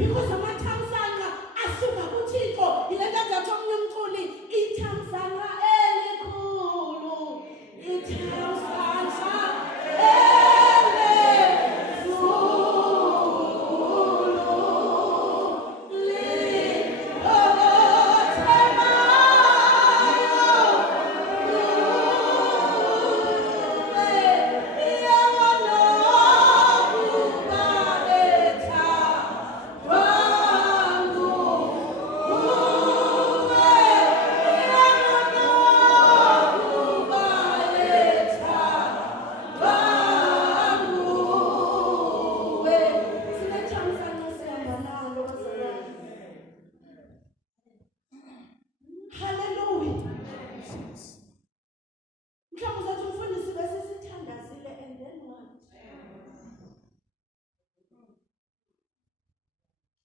Because amathamsanqa asuka kuThixo. Yile nto ndatho omnye umculi ithamsanqa elikhulu. Ithamsanqa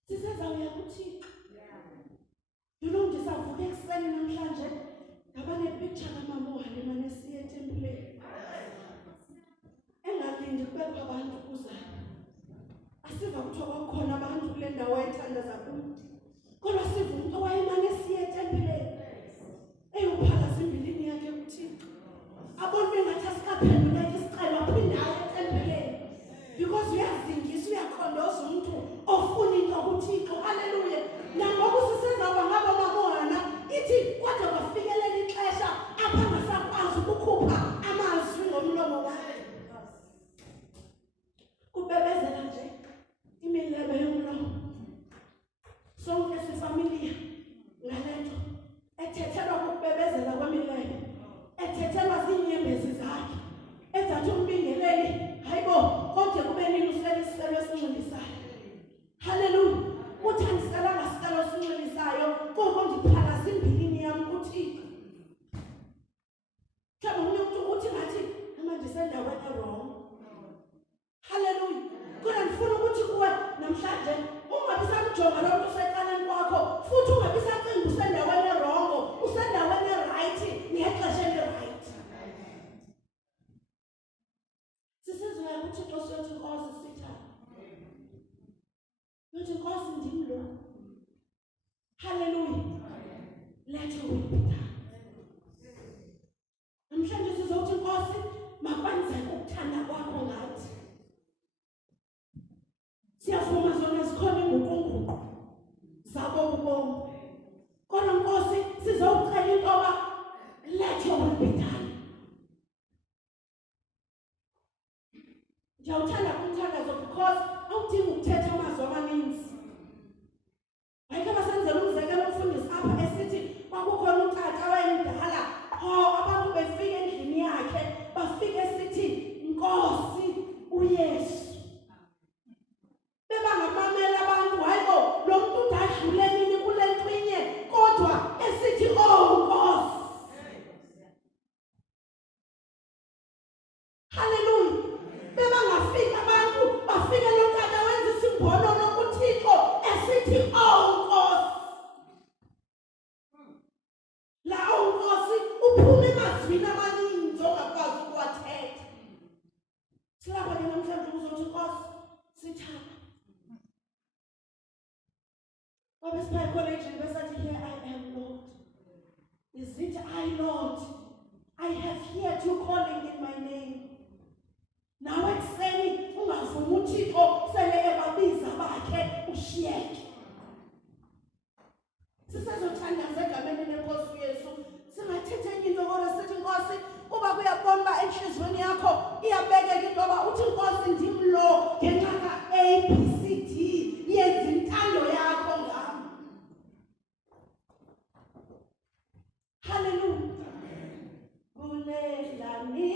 sisezawuya kuThixo. Yiloo ndisavuka ekuseni namhlanje ngaba nepicture kamama uHalimane siye etempileni. Engalindi kubekho abantu kuzayo. Asiva kuthiwa kwakukhona abantu kule ndawo ayithandaza kumntu. Kodwa siva umntu owayemane siye etempileni. Eyophalaza imbilini yakhe kuThixo. Abantu engathi asikaphenduleki isicelo aphinde aye etempileni. Because uyazingisa uyakhondoza umuntu ofuna into kuThixo. Hallelujah. Nangoku sisezawuba ngabo mamohana ithi kodwa kwafikelela ixesha apha ngasakwazi ukukhupha amazwi ngomlomo wakhe. Kubebezela nje imilebe yomlomo. Sonke sifamiliya ngalento ethethelwa ukubebezela kwemilebe. Ethethelwa ziinyembezi zakhe. Ezathi umbingeleli hayibo konke kube nini usela isicelo esinxilisayo. Hallelujah. Uthandisela ngasicelo esinxilisayo kuba ndiphalaza imbilini yam kuThixo. Mhlawumbi omnye umntu uthi ngathi ama ndisendaweni wrong. Hallelujah. Kodwa ndifuna ukuthi kuwe namhlanje ungabi samjonga lo mntu usecaleni kwakho futhi ungabi sacinga usendaweni wrong, usendaweni right ngexesha eli-right. Sisizoya kuThixo siyothi Nkosi sithanda. Yothi Nkosi ndim lo. Hallelujah. Let your will be done. Namhlanje sizothi Nkosi makwenzeke ukuthanda kwakho ngathi. Siyavuma zona zikhona inguqunguqu zabo ubomi. Kodwa Nkosi sizowucela into yoba let your will be done. Ndiyawuthanda kumthandazo because awudingi ukuthetha amazwi amaninzi. Ayikho basenzela umzekelo umfundisi apha esithi kwakukhona utata wayemdala. Abantu befika endlini yakhe bafike esithi Nkosi uYesu. Bebangamamela abantu hayibo lo muntu udadlule nini kule ntwinye kodwa esithi Nkosi. Hallelujah. Bebangafika abantu bafike lo tata wenza isimbono kuThixo esithi Nkosi. La Nkosi uphume emazwini amaninzi ongakwazi ukuwathetha. Silapha ke namhlanje uzothi Nkosi sithanda. Babesiphaya ekolejini besathi here I am Lord. Is it I Lord? I have heard you calling in my name. Nawe ekuseni ungavumi uThixo sele ebabiza bakhe ushiyeke. Sisezothandaza egameni leNkosi uYesu. Singathetha enye into kodwa sithi Nkosi kuba kuyabona uba enhliziyweni yakho iyabekeka into yoba uthi Nkosi ndim lo ngenxa ka-ABCD yenza intando yakho ngam. Hallelujah. Kulelani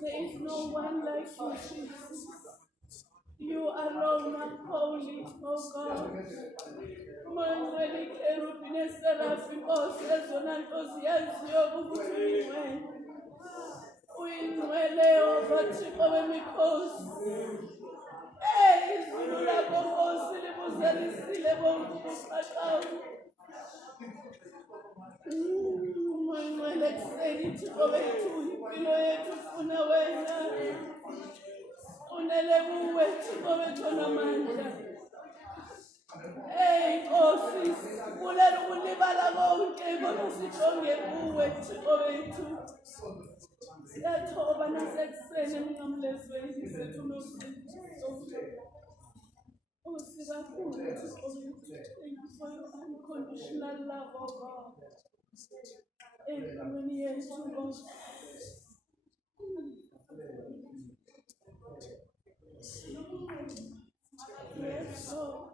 There is no one like you, Jesus. You alone are holy, oh God. Mangcwele ikerubhi neserafi Nkosi ezona Nkosi yaziyo ukuthi uyingcwele. Uyingcwele Yehova Thixo wemikhosi. Izulu lakho Nkosi libuzelisile bonke ubuqaqavu. Mangcwele ekuseni Thixo wethu impilo yethu funa wena. Unele kuwe Thixo wethu onamandla. Nkosi kulela ukulibala konke kodwa sijonge kuwe Thixo wethu. Siyathoba nasekuseni emnqamlezweni sethu noSizo. Sikakhulu Thixo wethu. Thank you for your unconditional love, oh God. Empilweni yethu Nkosi. Yes, Lord.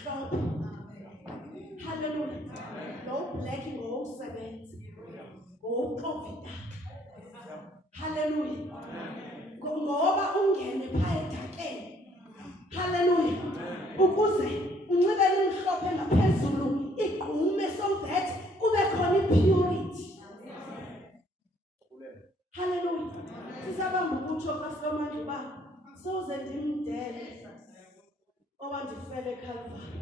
mhlophe. Hallelujah. Lo black ngosebenza. Ngoqovida. Hallelujah. Ngoba ungene phaya edakeni. Hallelujah. Ukuze uncibele imhlophe ngaphezulu igqume so that kube khona impurity. Hallelujah. Sisabamba ukutsho xa sibamandla uba soze ndimdele owandifele eCalvary.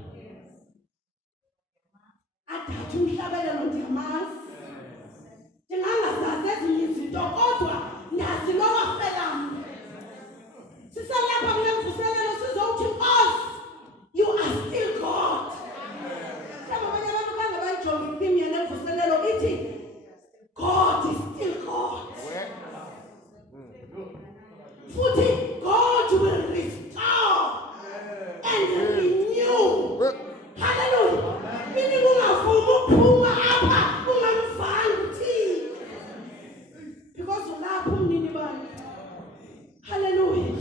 Adatha umhlabelelo ndiyamazi. Ndingangazazi ezinye izinto kodwa ndazi lo wafelam. Sisalapha kule mvuselelo sizowuthi Nkosi, you are still God. Mhlawumbi abanye abantu khange bayijonge i-theme yale mvuselelo ithi God is still God. Futhi God will restore and renew. Hallelujah. Meaning ungavumi ukuphuma apha ungamvanga uthini. Because ulapho umnini bani. Hallelujah.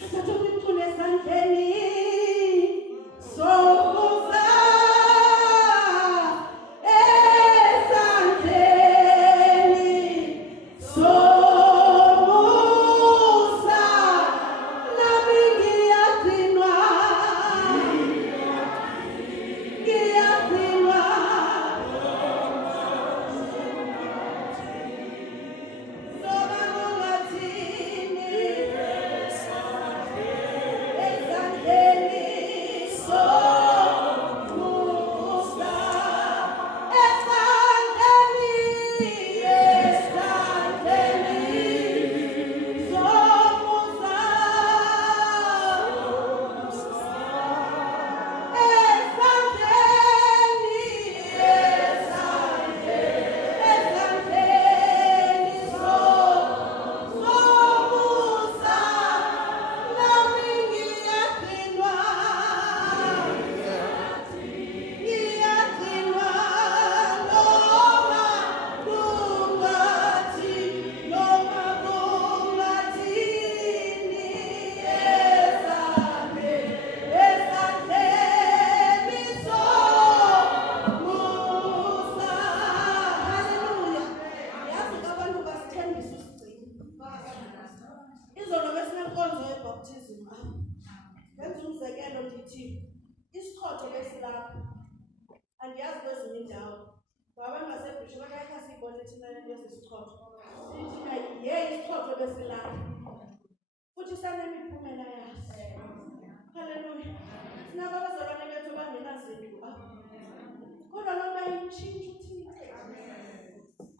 Sathatha umculo esandleni. Sokuza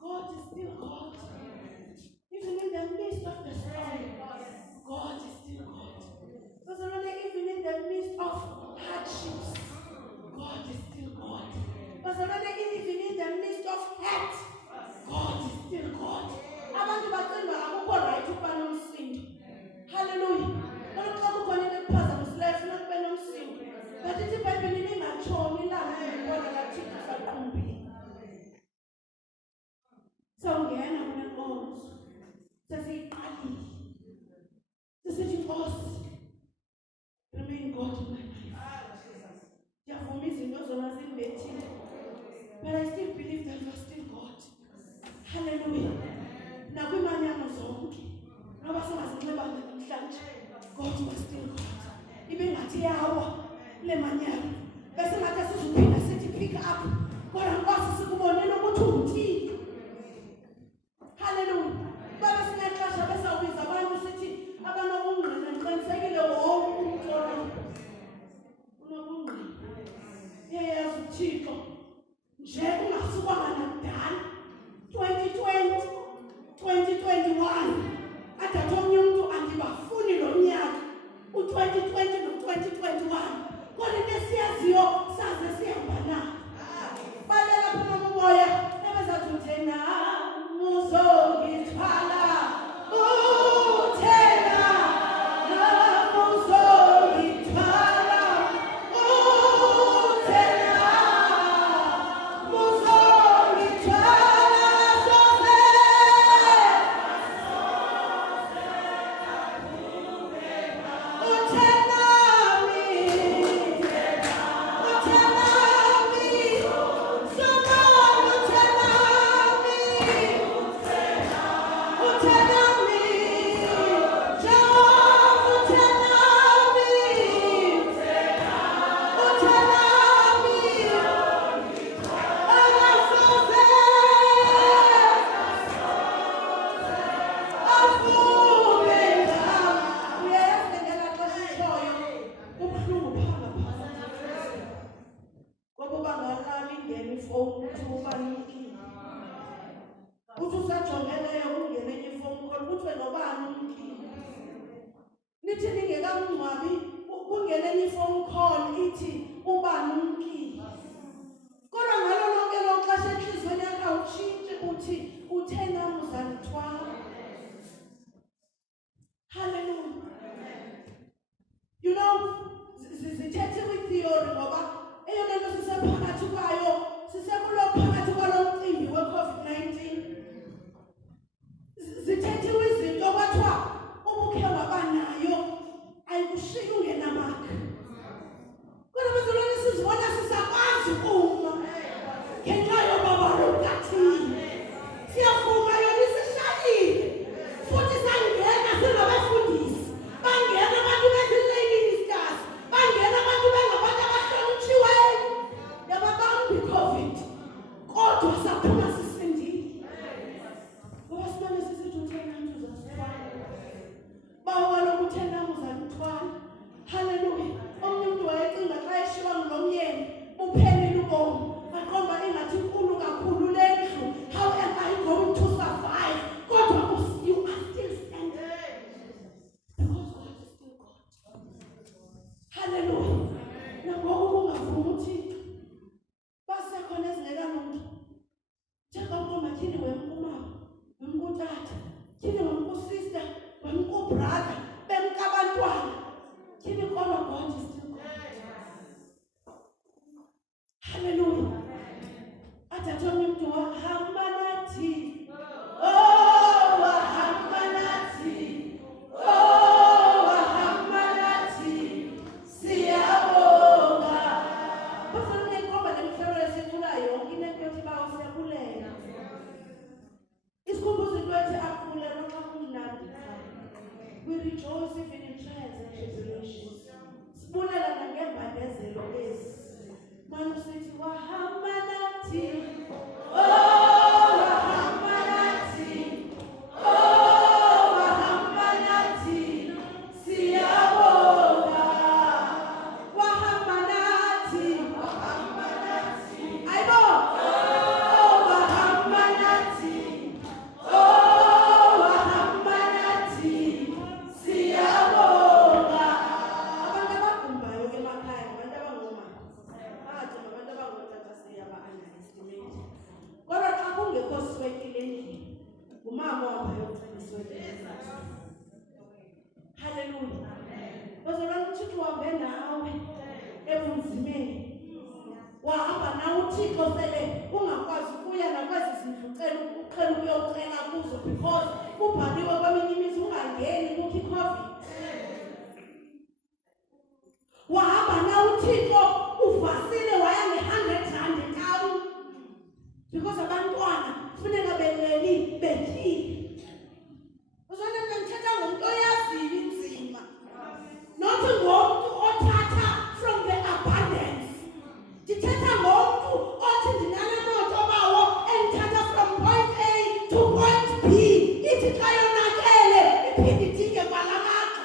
God is still God. Even in the midst of the storm, God is still God. Even in the midst of hardships, God is still God. Even in the midst of hate, God is still God. Abantu bacinga akukho right ukuba nomsindo. Hallelujah. Xa kukhona into ekuphazamisileyo funeka kube nomsindo. But ithi iBhayibhile lingatshomi ilanga libona kaThixo saqhumbile. Sawungena kule nkonzo. Sesiyiqalile. Sisithi Nkosi, remain God in my life. Ndiyavuma izinto zona zimbethile. But I still believe that you are still God. Hallelujah. Nakwimanyano zonke. Noba singazinxibanga namhlanje. God was still God. Ibingathi yawa le manyano. Bese ngathi sizuphinda sithi pick up. Kodwa Nkosi sikubonile ukuthi ungithini. Hallelujah. Baba sinexesha besawubiza abantu sithi abanobungqina ndiqinisekile wonke umuntu unobungqina. Yeyazi uThixo nje ungasukanga nakudala 2020 2021 adatha omnye umuntu andibafuni lo nyaka u2020 no2021 kodwa into esiyaziyo saze sihamba na balela phuma moya ebezathi uthena muzongithwala uthena muzongithwala uthena muzongithwala brother bemkabantwana kini kodwa God is still God. Hallelujah. Athatha umuntu wahamba nathi. Oh, wahamba nathi. Oh, wahamba nathi. Siyabonga. Bafuna ngoba lemhlelo lesithula yonke into yokuthi bawo siyabulela. Isikhumbuzo into ethi abulela xa kumnandi. We rejoice even in trials and tribulations. Sibulela nangembandezelo ezi. Manu sithi wahamba nathi. Oh, wahamba nathi. Oh, wahamba nathi. Siyabonga. Wahamba nathi. Wahamba nathi. Ayibo. Oh, wahamba nathi. Oh, wahamba nathi. Siyabonga. Abantu abagumbayo emakhaya, abantu abangoma. Bathi abantu abangothatha siyaba-underestimate. Kodwa xa kungekho swekile endlini, ngumama wabayo ukuthenga iswekile. Hallelujah. Bazalwane uThixo uhambe nawe ebunzimeni. Wahamba nawe uThixo sele ungakwazi ukuya nakwezi zindlu uqhela ukuyocela kuzo because kubhaliwe kweminye imizi ungangeni kukho iCovid. Wahamba nawe uThixo uvasile waya nge-100 ecawu because abantwana kufuneka beleli betyile. Uzona ngithetha ngomuntu oyaziyo inzima. Not ngomuntu othatha from the abundance. Ndithetha ngomuntu othi ndinale moto bawo endithatha from point A to point B. Ithi xa yonakele iphinde idinge kwalamagxa.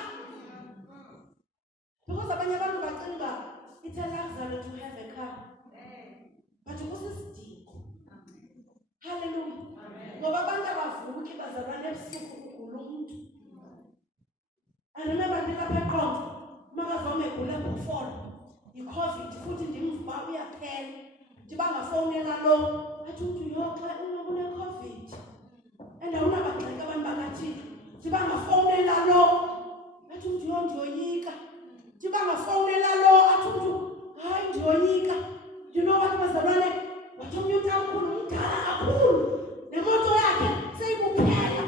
Because abanye abantu bacinga it's a luxury to have a car. But kusisidingo. Hallelujah. Ngoba abantu abavuki bazalwane ebusuku kugula umuntu. I remember ndilapha eQonce makazome egula ngokufolo yiCovid futhi ndimva uyaphela ndibangafowunela lo athi uthi yoxa uneCovid and awunabagxeka abantu bakaThixo ndibangafowunela lo athi uthi ndiyoyika ndibangafowunela lo athi uthi hayi ndiyoyika. You know what bazalwane wathi umntu omkhulu umdala kakhulu nemoto yakhe seyikuphela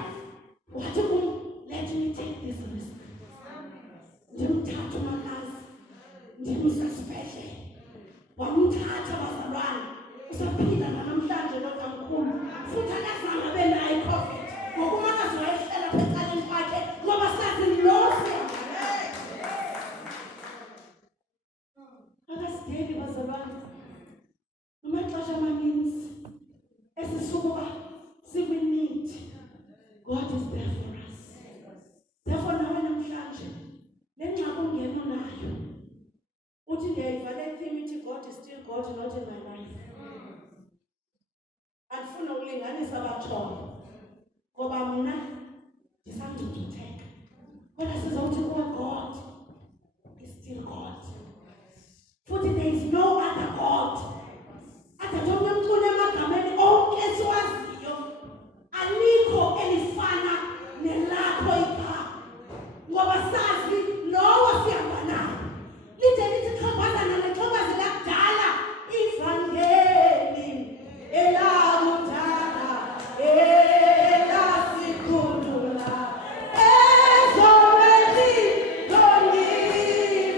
wathi kum let me take this risk. Ndimthatha umakazi ndimsa esibhedlele wamthatha bazalwane usaphila namhlanje lotamkhulu futhi akazange abe nayo iCovid ngoba umakazi wayehlela apha ecaleni kwakhe ngoba sazi ndilose akasideli bazalwane. Amaxesha amaninzi esisukuba sikwi-need God is there for us. Therefore nawe namhlanje lengxaki ungeno nayo uthi ndiyayiva le theme ithi God is still God not in my life. Andifuna ukulinganisa abathombo ngoba mna ndisangcungcutheka kodwa sizawuthi kuwe God is still God. Futhi there is no other God. Athatha umculo emagameni onke esiwaziyo alikho elifana nelakho igama ngoba sazi lowo sihamba naye. Lide lithi xhambazana nexhombazi lakudala ivangeli elakudala elasikhulula ezoweli lolivangeli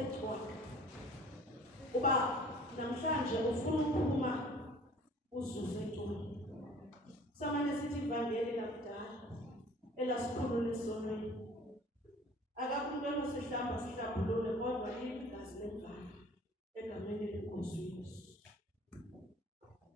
umthetho wakhe uba namhlanje ufuna ukuphuma uzuze ntoni. Samane sithi ivangeli lakudala elasikhulula esonweni akakho umuntu enosihlamba sihlambulule kodwa igazi lemvana egameni lenkosi